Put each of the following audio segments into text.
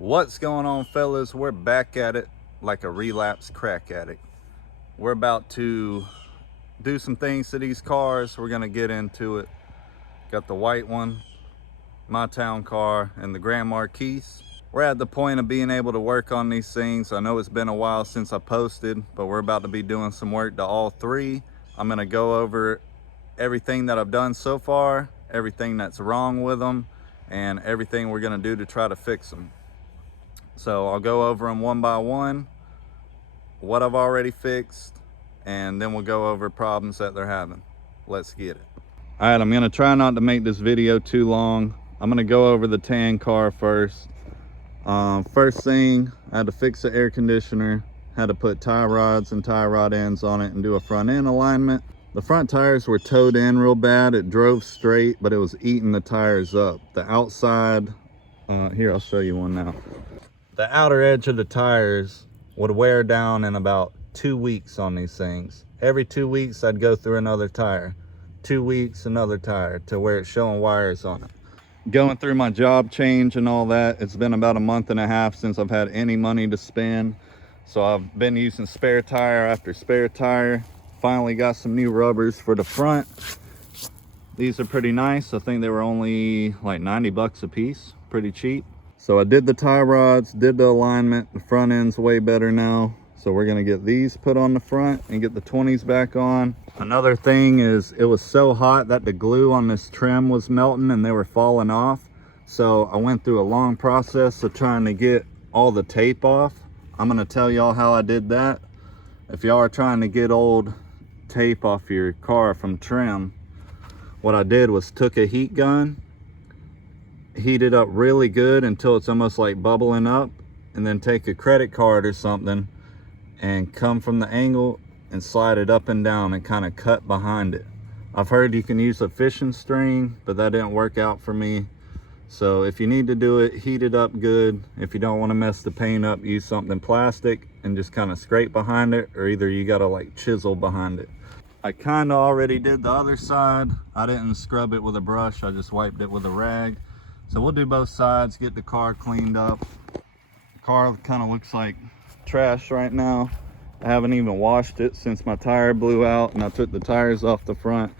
What's going on, fellas? We're back at it like a relapsed crack addict. We're about to do some things to these cars. We're gonna get into it. Got the white one, my town car, and the Grand Marquis. We're at the point of being able to work on these things. I know it's been a while since I posted, but we're about to be doing some work to all three. I'm gonna go over everything that I've done so far, everything that's wrong with them, and everything we're gonna do to try to fix them. So I'll go over them one by one, what I've already fixed, and then we'll go over problems that they're having. Let's get it. All right, I'm gonna try not to make this video too long. I'm gonna go over the tan car first. First thing, I had to fix the air conditioner, had to put tie rods and tie rod ends on it and do a front end alignment. The front tires were towed in real bad. It drove straight, but it was eating the tires up. The outside, here, I'll show you one now. The outer edge of the tires would wear down in about 2 weeks on these things. Every 2 weeks, I'd go through another tire. 2 weeks, another tire, to where it's showing wires on it. Going through my job change and all that, it's been about a month and a half since I've had any money to spend. So I've been using spare tire after spare tire. Finally got some new rubbers for the front. These are pretty nice. I think they were only like 90 bucks a piece, pretty cheap. So I did the tie rods, did the alignment. The front end's way better now. So we're gonna get these put on the front and get the 20s back on. Another thing is, it was so hot that the glue on this trim was melting and they were falling off. So I went through a long process of trying to get all the tape off. I'm gonna tell y'all how I did that. If y'all are trying to get old tape off your car from trim, what I did was took a heat gun, heat it up really good until it's almost like bubbling up, and then take a credit card or something and come from the angle and slide it up and down and kind of cut behind it. I've heard you can use a fishing string, but that didn't work out for me. So if you need to do it, heat it up good. If you don't want to mess the paint up, use something plastic and just kind of scrape behind it, or either you gotta like chisel behind it. I kind of already did the other side. I didn't scrub it with a brush, I just wiped it with a rag. So we'll do both sides, get the car cleaned up. The car kind of looks like trash right now. I haven't even washed it since my tire blew out and I took the tires off the front.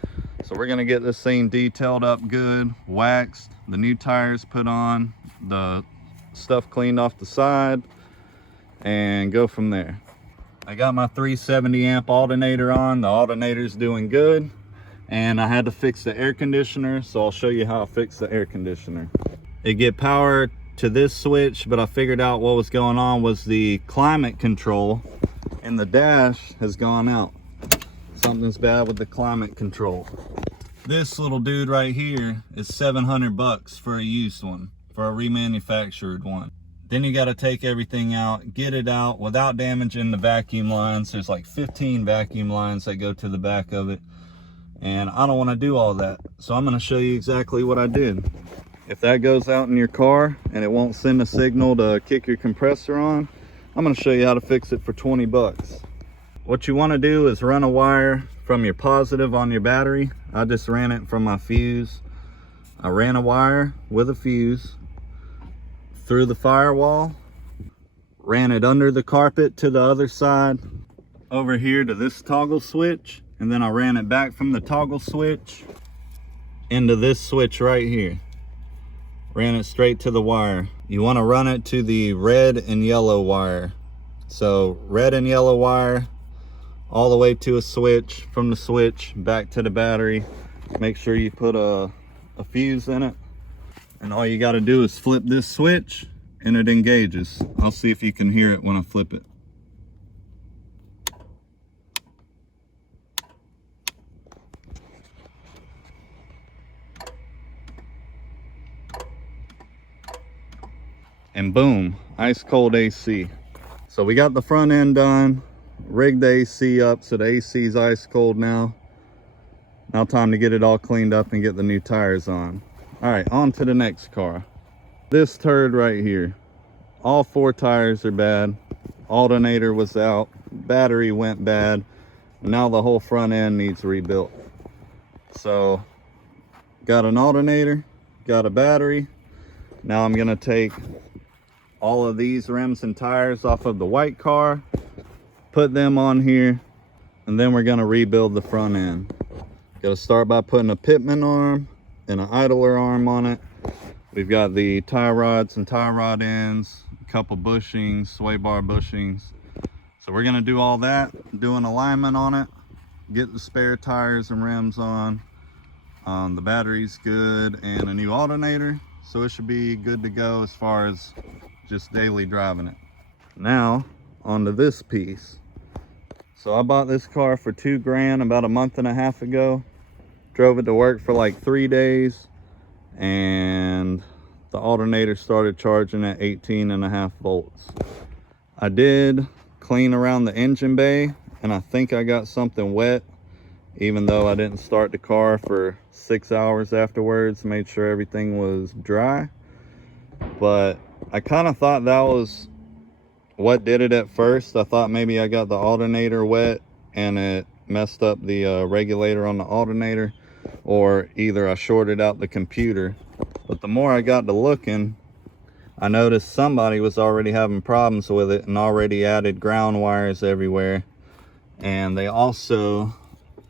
So we're gonna get this thing detailed up good, waxed, the new tires put on, the stuff cleaned off the side, and go from there. I got my 370 amp alternator on. The alternator's doing good. And I had to fix the air conditioner, so I'll show you how I fixed the air conditioner. It get power to this switch, but I figured out what was going on was the climate control in the dash has gone out. Something's bad with the climate control. This little dude right here is 700 bucks for a used one, for a remanufactured one. Then you got to take everything out, get it out without damaging the vacuum lines. There's like 15 vacuum lines that go to the back of it. And I don't want to do all that. So I'm going to show you exactly what I did. If that goes out in your car and it won't send a signal to kick your compressor on, I'm going to show you how to fix it for 20 bucks. What you want to do is run a wire from your positive on your battery. I just ran it from my fuse. I ran a wire with a fuse through the firewall, ran it under the carpet to the other side, over here to this toggle switch, and then I ran it back from the toggle switch into this switch right here. Ran it straight to the wire. You want to run it to the red and yellow wire. So red and yellow wire all the way to a switch, from the switch back to the battery. Make sure you put a fuse in it. And all you got to do is flip this switch and it engages. I'll see if you can hear it when I flip it. And boom, ice cold AC. So we got the front end done, rigged the AC up so the AC is ice cold now. Now time to get it all cleaned up and get the new tires on. All right, on to the next car. This turd right here. All 4 tires are bad. Alternator was out, battery went bad. Now the whole front end needs rebuilt. So got an alternator, got a battery. Now I'm gonna take all of these rims and tires off of the white car, put them on here, and then we're gonna rebuild the front end. Gotta start by putting a pitman arm and an idler arm on it. We've got the tie rods and tie rod ends, a couple bushings, sway bar bushings. So we're gonna do all that, do an alignment on it, get the spare tires and rims on. The battery's good and a new alternator, so it should be good to go as far as just daily driving it. Now onto this piece. So I bought this car for $2 grand about a month and a half ago. Drove it to work for like 3 days, and the alternator started charging at 18.5 volts. I did clean around the engine bay, and I think I got something wet, even though I didn't start the car for 6 hours afterwards. Made sure everything was dry, but I kind of thought that was what did it at first. I thought maybe I got the alternator wet and it messed up the regulator on the alternator, or either I shorted out the computer. But the more I got to looking, I noticed somebody was already having problems with it and already added ground wires everywhere, and they also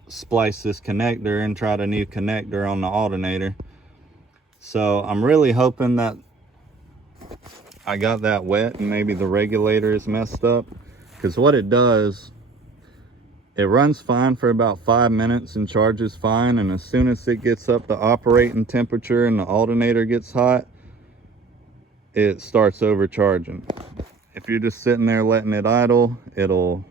spliced this connector and tried a new connector on the alternator. So I'm really hoping that I got that wet and maybe the regulator is messed up, because what it does, it runs fine for about 5 minutes and charges fine, and as soon as it gets up to operating temperature and the alternator gets hot, it starts overcharging. If you're just sitting there letting it idle, it'll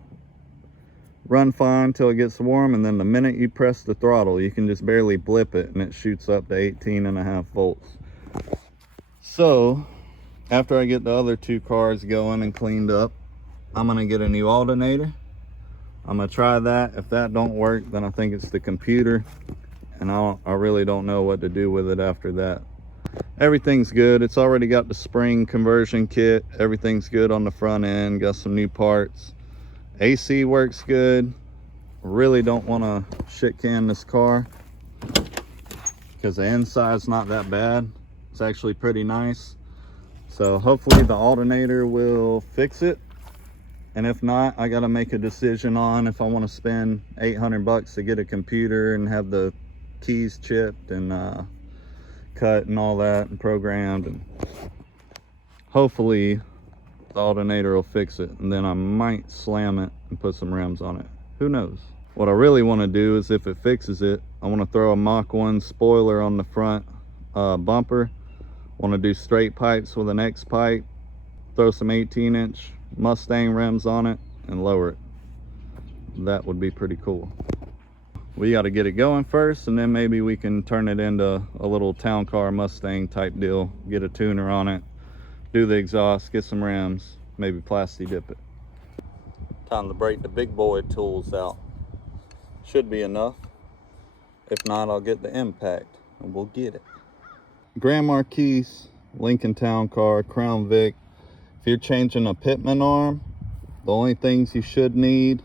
run fine till it gets warm, and then the minute you press the throttle, you can just barely blip it and it shoots up to 18.5 volts. So after I get the other 2 cars going and cleaned up, I'm gonna get a new alternator. I'm gonna try that. If that don't work, then I think it's the computer, and I really don't know what to do with it after that. Everything's good. It's already got the spring conversion kit. Everything's good on the front end. Got some new parts. AC works good. Really don't want to shit can this car, because the inside's not that bad. It's actually pretty nice. So hopefully the alternator will fix it. And if not, I got to make a decision on if I want to spend 800 bucks to get a computer and have the keys chipped and cut and all that and programmed, and hopefully the alternator will fix it, and then I might slam it and put some rims on it. Who knows? What I really want to do is, if it fixes it, I want to throw a Mach 1 spoiler on the front bumper. Want to do straight pipes with an X pipe, throw some 18-inch Mustang rims on it and lower it. That would be pretty cool. We got to get it going first, and then maybe we can turn it into a little town car Mustang type deal. Get a tuner on it, do the exhaust, get some rims, maybe plasti dip it. Time to break the big boy tools out. Should be enough. If not, I'll get the impact and we'll get it. Grand Marquis Lincoln Town Car Crown Vic. If you're changing a pitman arm, the only things you should need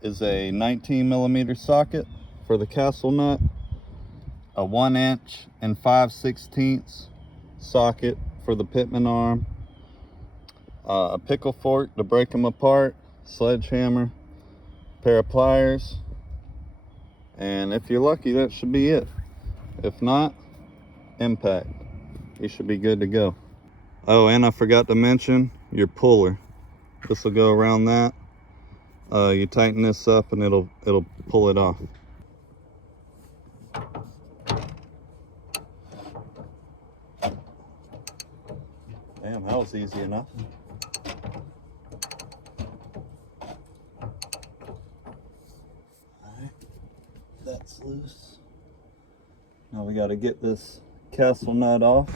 is a 19mm socket for the castle nut, a 1" and 5/16 socket for the pitman arm, a pickle fork to break them apart, sledgehammer, pair of pliers, and if you're lucky, that should be it. If not, impact. You should be good to go. Oh, and I forgot to mention your puller. This will go around that. You tighten this up and it'll pull it off. Damn, that was easy enough. Alright, that's loose. Now we got to get this castle nut off.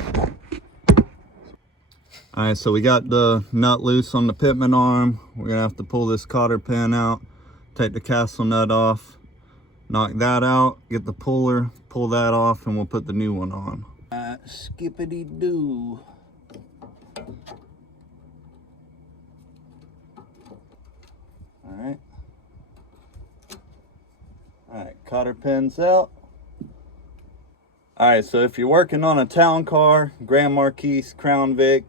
Alright, so we got the nut loose on the pitman arm. We're going to have to pull this cotter pin out, take the castle nut off, knock that out, get the puller, pull that off, and we'll put the new one on. Skippity-doo. Alright. Alright, cotter pins out. Alright, so if you're working on a town car, Grand Marquis, Crown Vic,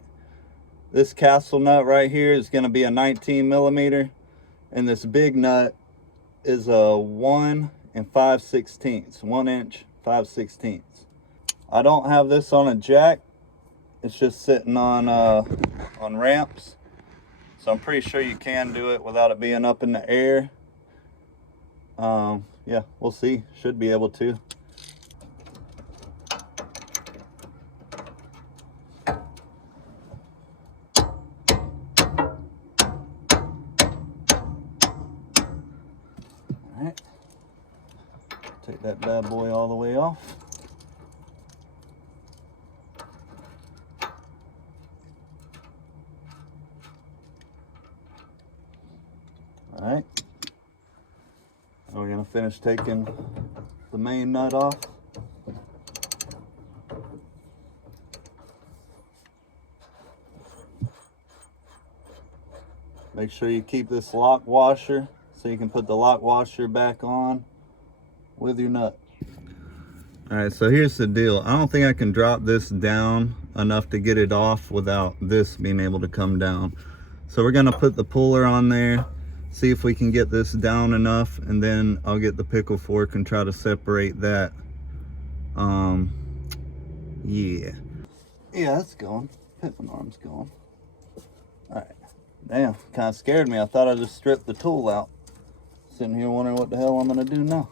This castle nut right here is going to be a 19 millimeter, and this big nut is a 1 5/16, 1 inch 5/16. I don't have this on a jack. It's just sitting on ramps, so I'm pretty sure you can do it without it being up in the air. Yeah, we'll see. Should be able to. Alright, take that bad boy all the way off. Alright, now we're going to finish taking the main nut off. Make sure you keep this lock washer so you can put the lock washer back on with your nut. Alright, so here's the deal. I don't think I can drop this down enough to get it off without this being able to come down. So we're going to put the puller on there, see if we can get this down enough, and then I'll get the pickle fork and try to separate that. Yeah, that's going. Pitman arm's going. Alright. Damn, kind of scared me. I thought I just stripped the tool out. Sitting here wondering what the hell I'm going to do now.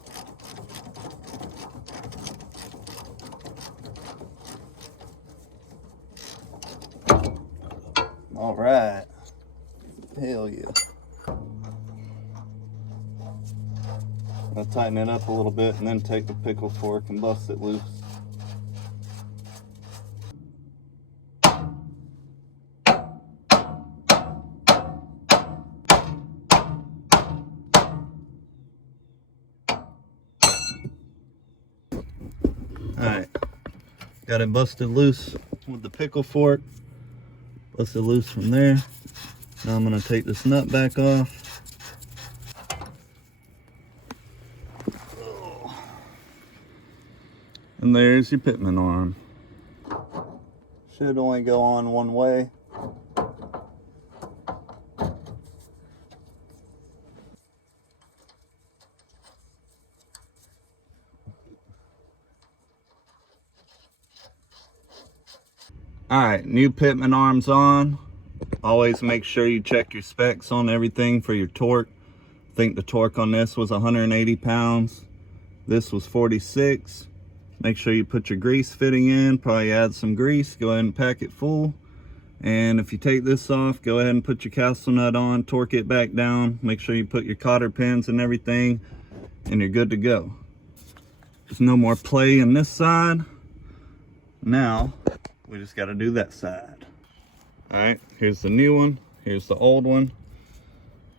All right. Hell yeah. I'll tighten it up a little bit and then take the pickle fork and bust it loose. Alright, got it busted loose with the pickle fork. Busted loose from there. Now I'm going to take this nut back off. And there's your pitman arm. Should only go on one way. Alright, new pitman arms on. Always make sure you check your specs on everything for your torque. I think the torque on this was 180 pounds. This was 46. Make sure you put your grease fitting in. Probably add some grease. Go ahead and pack it full. And if you take this off, go ahead and put your castle nut on. Torque it back down. Make sure you put your cotter pins and everything. And you're good to go. There's no more play in this side. Now, we just got to do that side. Alright, here's the new one. Here's the old one.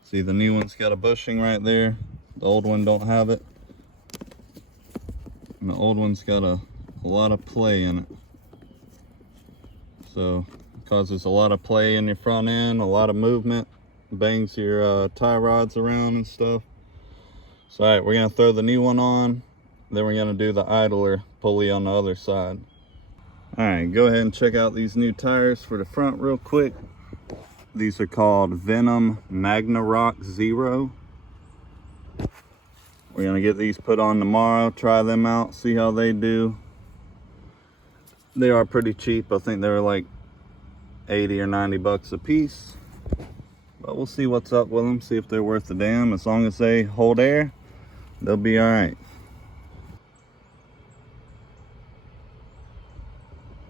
See, the new one's got a bushing right there. The old one don't have it. And the old one's got a lot of play in it. So, it causes a lot of play in your front end, a lot of movement. Bangs your tie rods around and stuff. So, alright, we're going to throw the new one on. Then we're going to do the idler pulley on the other side. Alright, go ahead and check out these new tires for the front real quick. These are called Venom Magna Rock Zero. We're going to get these put on tomorrow, try them out, see how they do. They are pretty cheap. I think they're like 80 or 90 bucks a piece. But we'll see what's up with them, see if they're worth a damn. As long as they hold air, they'll be alright.